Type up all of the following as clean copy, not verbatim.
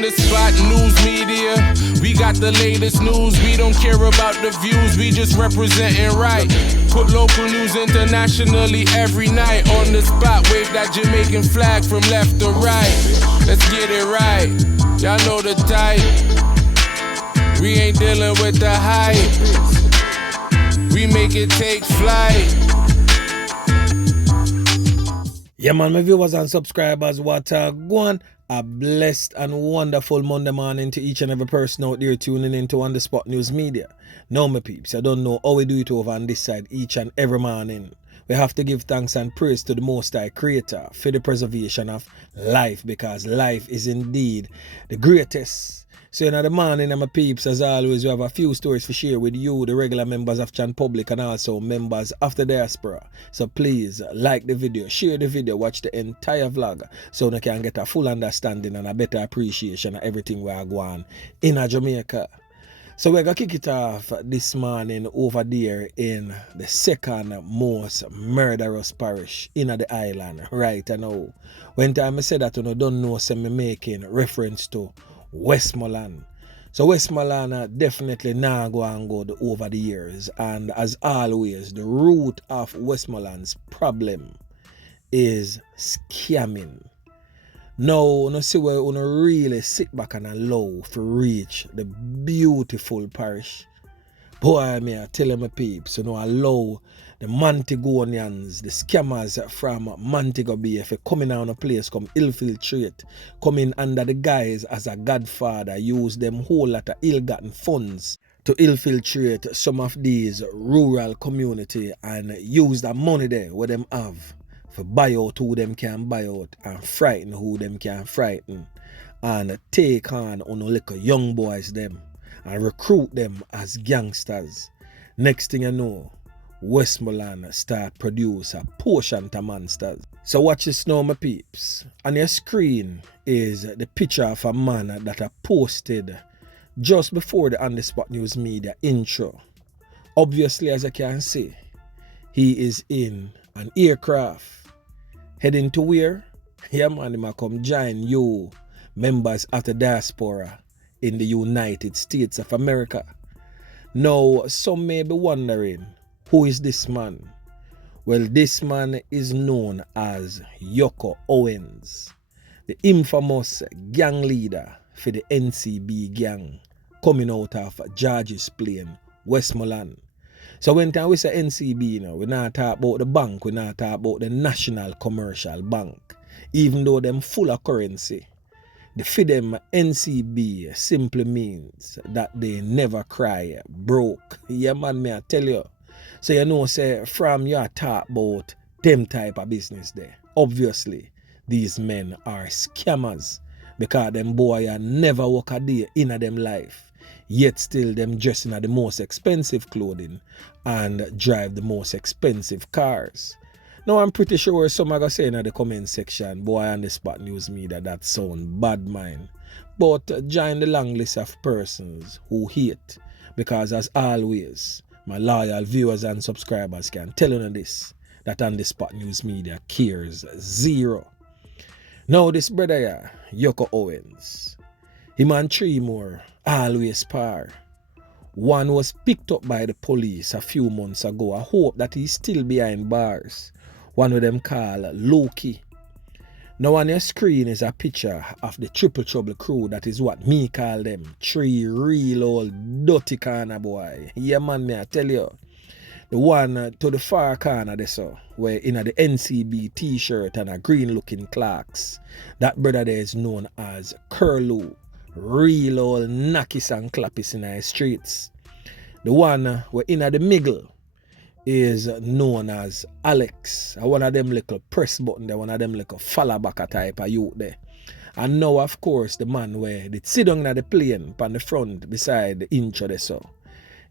on the spot news media. We got the latest news. We don't care about the views. We just representing right. Put local news internationally every night. On the spot, wave that Jamaican flag from left to right. Let's get it right. Y'all know the type. We ain't dealing with the hype. We make it take flight. Yeah, man, my viewers and subscribers, what go on? A blessed and wonderful Monday morning to each and every person out there tuning in to On The Spot News Media. Now, my peeps, I don't know how we do it over on this side each and every morning. We have to give thanks and praise to the Most High Creator for the preservation of life, because life is indeed the greatest. So in the morning, my peeps, as always, we have a few stories to share with you, the regular members of Chan Public and also members of the diaspora. So please like the video, share the video, watch the entire vlog so you can get a full understanding and a better appreciation of everything we are going in Jamaica. So we're going to kick it off this morning over there in the second most murderous parish in the island right now. When time I said that, you don't know, so me making reference to Westmoreland. So Westmoreland definitely now go and go over the years, and as always the root of Westmoreland's problem is scamming. Now you see where you really sit back and allow to reach the beautiful parish. Boy, me I tell my peeps, allow the Montegonians, the scammers from Montego Bay, if coming out of a place, come infiltrate, coming under the guise as a godfather, use them whole lot of ill-gotten funds to infiltrate some of these rural community and use the money there where them have for buy out who them can buy out and frighten who them can frighten and take on little young boys them and recruit them as gangsters. Next thing you know, Westmoreland start produce a portion of monsters. So watch this now, my peeps. On your screen is the picture of a man that I posted just before the On The Spot News Media intro. Obviously, as you can see, he is in an aircraft heading to where? Yeah, man, he might come join you, members of the diaspora in the United States of America. Now, some may be wondering, who is this man? Well, this man is known as Yoko Owens, the infamous gang leader for the NCB gang coming out of George's Plain, Westmoreland. So when we say NCB, we not talk about the bank, we not talk about the National Commercial Bank, even though them full of currency. The for them NCB simply means that they never cry broke. Yeah, man, me I tell you. So you know, say from your talk about them type of business there. Obviously, these men are scammers because them boy never work a day in them life. Yet still them dressing in the most expensive clothing and drive the most expensive cars. Now I'm pretty sure some are going to say in the comment section, boy, On The Spot News Media, that sound bad mind. But join the long list of persons who hate, because as always, my loyal viewers and subscribers can tell you this, that On The Spot News Media cares zero. Now this brother here, Yoko Owens, him and three more always par. One was picked up by the police a few months ago. I hope that he's still behind bars. One of them called Loki. Now on your screen is a picture of the Triple Trouble crew. That is what me call them. Three real old dirty corner boy. Yeah, man, me I tell you. The one to the far corner there, so, where in the NCB t-shirt and a green looking Clarks. That brother there is known as Curlew. Real old knackies and clappies in the streets. The one where in the middle is known as Alex. One of them little press button there, one of them little follow back type of youth there. And now of course the man where they sit down at the plane on the front beside the intro there, so,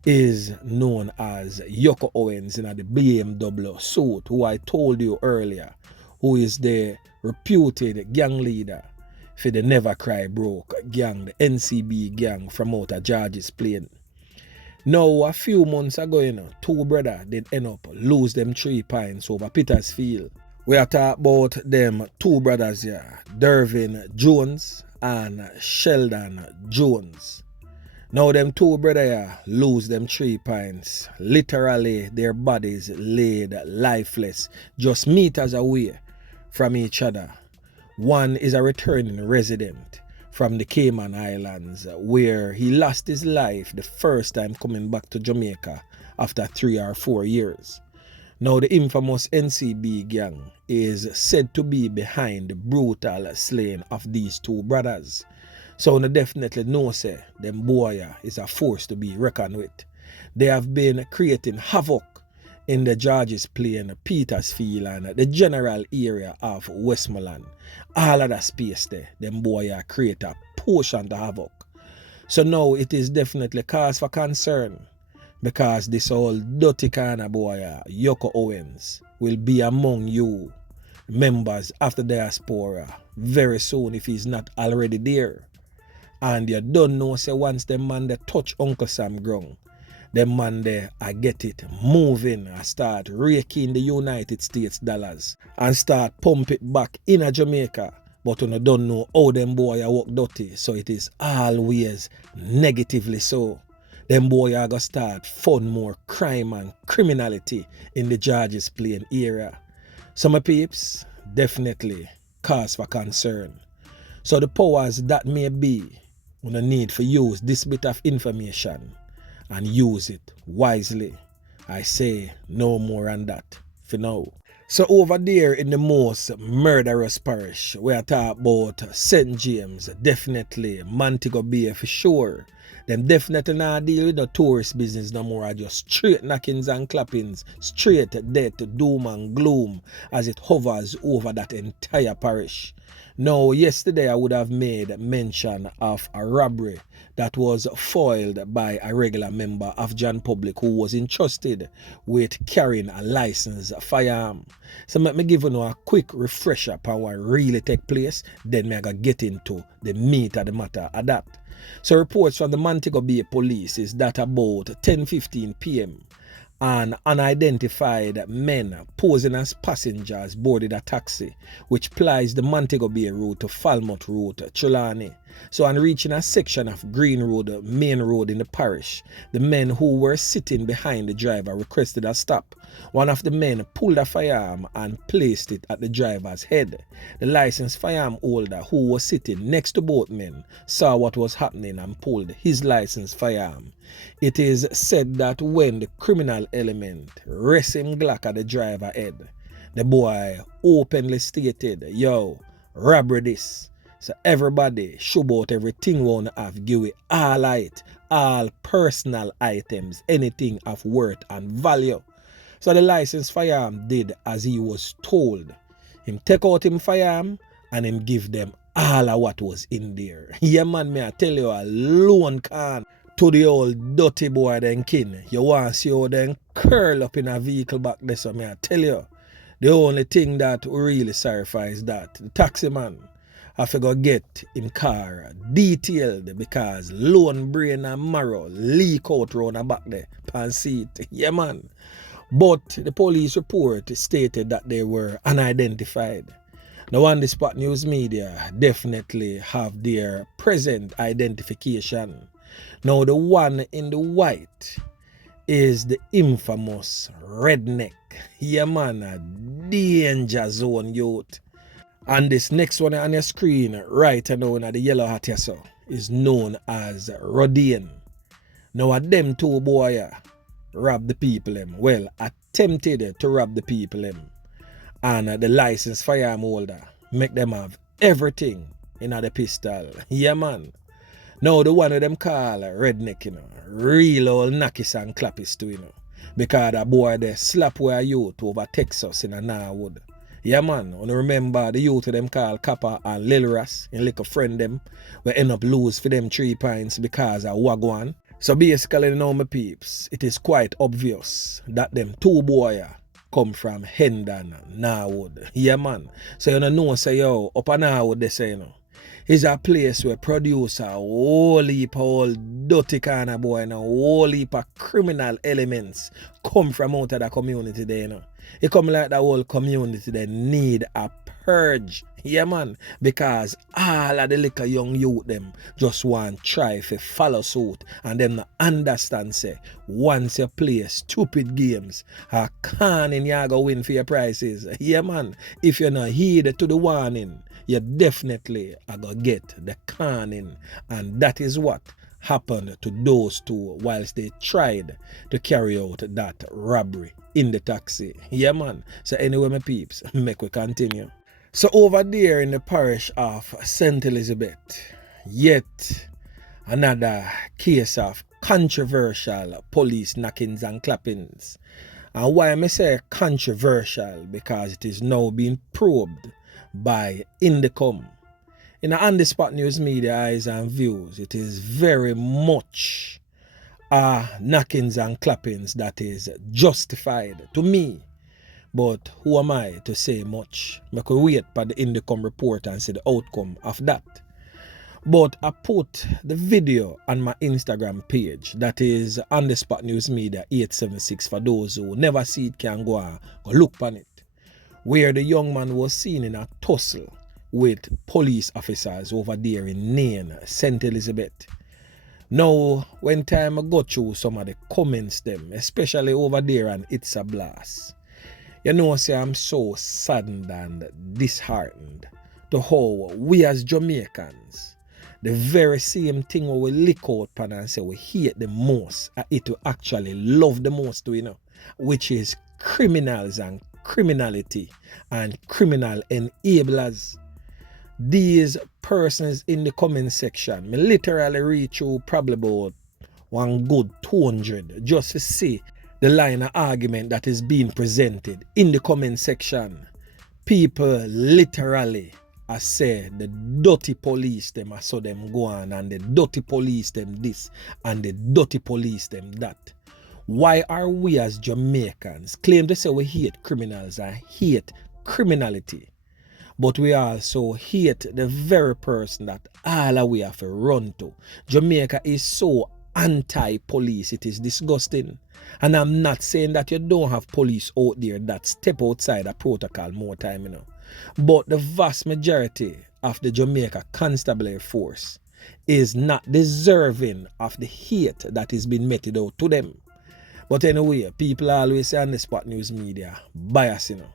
is known as Yoko Owens in the BMW suit, who I told you earlier, who is the reputed gang leader for the Never Cry Broke gang, the NCB gang from out of George's Plain. Now, a few months ago, two brothers did end up lose them 3 pints over Petersfield. We are talking about them two brothers here, Dervin Jones and Sheldon Jones. Now them two brothers lose them 3 pints. Literally their bodies laid lifeless, just meters away from each other. One is a returning resident from the Cayman Islands, where he lost his life the first time coming back to Jamaica after 3 or 4 years. Now the infamous NCB gang is said to be behind the brutal slaying of these two brothers. So I definitely know say them boy is a force to be reckoned with. They have been creating havoc in the Georges Plain, Petersfield and the general area of Westmoreland. All of that space there, them boy create a portion to havoc. So now it is definitely cause for concern, because this old dirty kind of boy, Yoko Owens, will be among you members of the diaspora very soon if he's not already there. And you don't know, say once them man they touch Uncle Sam ground, them man they I get it moving and start raking the United States dollars and start pump it back in a Jamaica. But you don't know how them boy are work dirty, so it is always negatively so. Them boy are gonna start fund more crime and criminality in the Georges Plain area. So my peeps, definitely cause for concern. So the powers that may be, we need to use this bit of information and use it wisely. I say no more on that for now. So over there in the most murderous parish, we are talking about St. James, definitely Montego Bay for sure. Them definitely not deal with the tourist business no more, just straight knockings and clappings, straight death, doom and gloom as it hovers over that entire parish. Now, yesterday I would have made mention of a robbery that was foiled by a regular member of John Public who was entrusted with carrying a licensed firearm. So let me give you a quick refresher upon what really take place, then I gotta get into the meat of the matter of that. So reports from the Montego Bay police is that about 10:15 p.m. an unidentified men posing as passengers boarded a taxi which plies the Montego Bay route to Falmouth Road, Trelawney. So on reaching a section of Green Road, main road in the parish, the men who were sitting behind the driver requested a stop. One of the men pulled a firearm and placed it at the driver's head. The licensed firearm holder, who was sitting next to both men, saw what was happening and pulled his licensed firearm. It is said that when the criminal element rests him Glock at the driver's head, the boy openly stated, "Yo, robbery this." So everybody should out everything we wanna have, give it all light, all personal items, anything of worth and value. So the licensed firearm did as he was told. Him take out him firearm and him give them all of what was in there. Yeah man, me I tell you a lone can to the old dirty boy then kin. You want to see how them curl up in a vehicle back there, so me I tell you. The only thing that really sorry for is that the taxi man have to go get him car detailed because lone brain and marrow leak out round the back there pan seat. Yeah man. But the police report stated that they were unidentified. Now on the Spot News Media definitely have their present identification. Now the one in the white is the infamous redneck. Yeah man, a danger zone youth. And this next one on your screen right now in the yellow hat here so is known as Rodane. Now them two boy rob the people them. Well, attempted to rob the people them. And the licensed firearm holder make them have everything in the pistol. Yeah man. Now the one of them call redneck, you know, real old knockis and clappis too, you know. Because the boy they ClapWeh youth over Texas in a Norwood. Yeah man, and remember the youth of them call Kappa and Lil Ras and little friend them we end up lose for them 3 pints because of Wagwan. So basically now my peeps, it is quite obvious that them two boy come from Hendon, Norwood. Yeah man. So you know say yo, up and Norwood they say you know. It's a place where produce a whole heap of old dirty kind of boy and a whole heap of criminal elements come from out of the community there, you know. It come like the whole community they need a purge. Yeah, man. Because all of the little young youth them just want try to follow suit and them not understand say once you play stupid games, a canning you go win for your prizes. Yeah, man. If you're not heed to the warning, you definitely are gonna get the canning, and that is what happened to those two whilst they tried to carry out that robbery in the taxi. Yeah, man. So anyway, my peeps, make we continue. So over there in the parish of St. Elizabeth, yet another case of controversial police knockings and clappings. And why I say controversial? Because it is now being probed by Indicom. In the on-the-spot news media eyes and views, it is very much knockings and clappings that is justified to me. But who am I to say much? I could wait for the Indicom report and see the outcome of that. But I put the video on my Instagram page, that is On The Spot News Media 876, for those who never see it can go and go look on it, where the young man was seen in a tussle with police officers over there in Nain, St. Elizabeth. Now, when time I go through some of the comments them, especially over there and It's a Blast, you know, say I'm so saddened and disheartened to how we as Jamaicans, the very same thing we lick out pan and say we hate the most, it we actually love the most too, you know, which is criminals and criminality and criminal enablers. These persons in the comment section, me literally read through probably about one good 200 just to see the line of argument that is being presented in the comment section. People literally I say the dirty police them, I saw them go on, and the dirty police them this and the dirty police them that. Why are we as Jamaicans claim to say we hate criminals and hate criminality, but we also hate the very person that all we have to run to? Jamaica is so anti-police, it is disgusting. And I'm not saying that you don't have police out there that step outside a protocol more time, you know. But the vast majority of the Jamaica Constabulary Force is not deserving of the hate that is being meted out to them. But anyway, people always say On The Spot News Media bias, you know.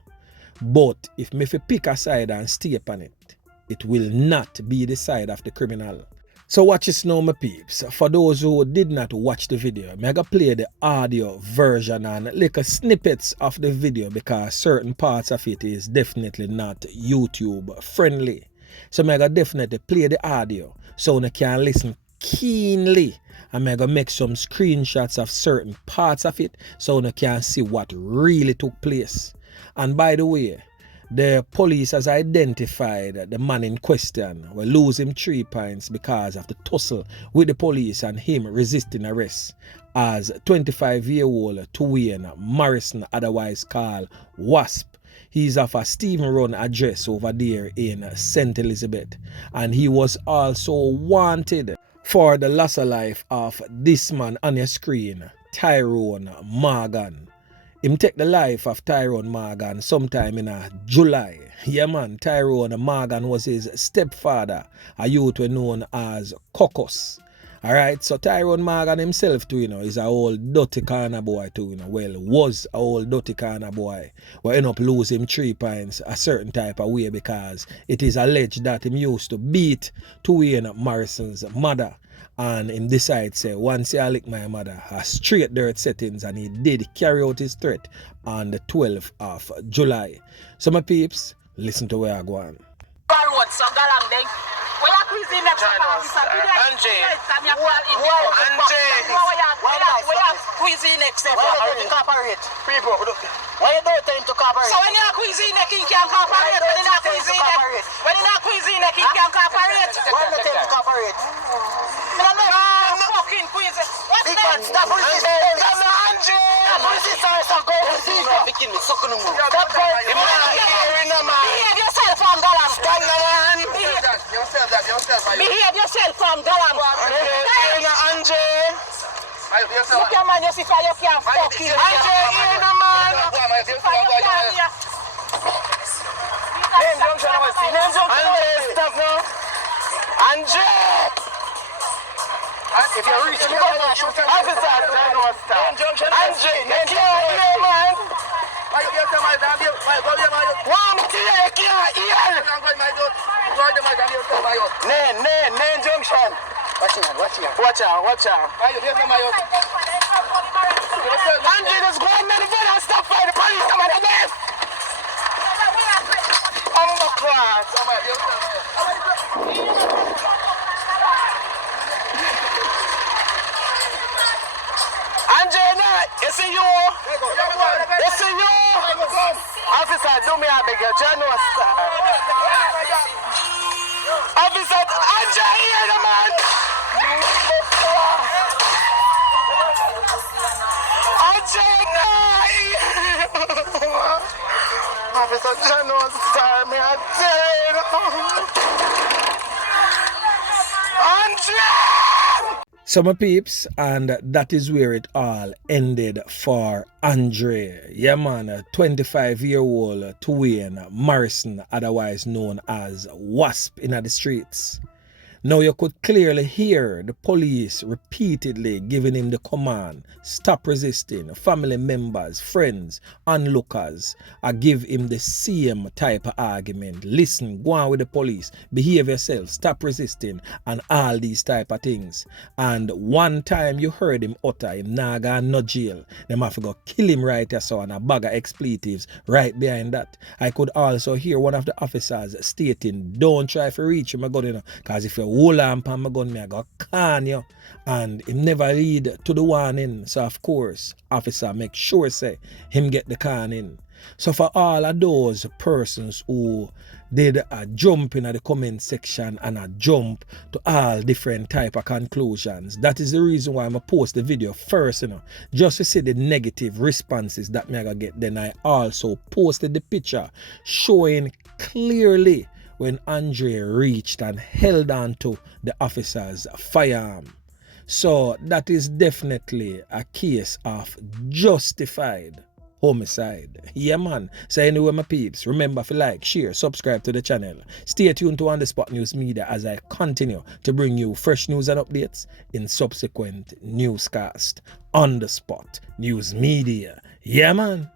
But if me pick a side and stay upon it, it will not be the side of the criminal. So watch this now, my peeps. For those who did not watch the video, I'm going to play the audio version and little snippets of the video because certain parts of it is definitely not YouTube friendly. So I'm going to definitely play the audio so you can listen keenly. I'm going to make some screenshots of certain parts of it so you can see what really took place. And by the way, the police has identified the man in question. We lose him 3 points because of the tussle with the police and him resisting arrest as 25-year-old Tuwayne Morrison, otherwise called Wasp. He's of a Stephen Run address over there in St. Elizabeth, and he was also wanted for the loss of life of this man on your screen, Tyrone Morgan. Him take the life of Tyrone Morgan sometime in July. Yeah, man, Tyrone Morgan was his stepfather, a youth known as Cocos. Alright, so Tyrone Morgan himself too, you know, is a old dirty corner boy too, you know. Well, was a old dirty corner boy. We end up losing him 3 points a certain type of way because it is alleged that him used to beat Tuwayne Morrison's mother. And him decide say, once I lick my mother, a straight dirt settings, and he did carry out his threat on the 12th of July. So my peeps, listen to where I go on. Why you don't tell him to cooperate? So when you're a cuisine, he can't cooperate. When you're not cuisine, he can't cooperate. Why don't tell him to cooperate? I'm not fucking cuisine. What's that? Stop resisting. Stop resisting. Stop resisting. Stop behave yourself from Galam. Stand the man. Behave yourself from Galam. Look at man, you see how you can't fucking. Andre, here the man. Andre, stop now. Andre! If you reach me, officer, no stop. Andre, you can't hear, man. One tear, you can't hear. Nen junction. Watch out. Andre, just go on the phone and stop by the police. Come on, the left. I'm the class. Andre, you see you? Officer, do me a beg you, John star. Officer, Andre, here the man. Officer John star, me I tell you. Andre! So my peeps, and that is where it all ended for Andre. Yeah man, a 25-year-old Tuane Morrison, otherwise known as Wasp in the streets. Now you could clearly hear the police repeatedly giving him the command, stop resisting. Family members, friends, onlookers give him the same type of argument. Listen, go on with the police, behave yourself, stop resisting, and all these type of things. And one time you heard him utter, him naga no jail. Them have to go kill him right here, so, and a bag of expletives right behind that. I could also hear one of the officers stating, don't try to reach him, because if you hold on pan my gun, me I go can you. And him never lead to the warning. So of course, officer make sure say him get the can in. So for all of those persons who did a jump in the comment section and a jump to all different type of conclusions, that is the reason why I'm going to post the video first, just to see the negative responses that me I gonna get. Then I also posted the picture showing clearly when Andre reached and held on to the officer's firearm. So that is definitely a case of justified homicide. Yeah man. So anyway my peeps, remember to like, share, subscribe to the channel. Stay tuned to On The Spot News Media as I continue to bring you fresh news and updates in subsequent newscast. On The Spot News Media. Yeah man.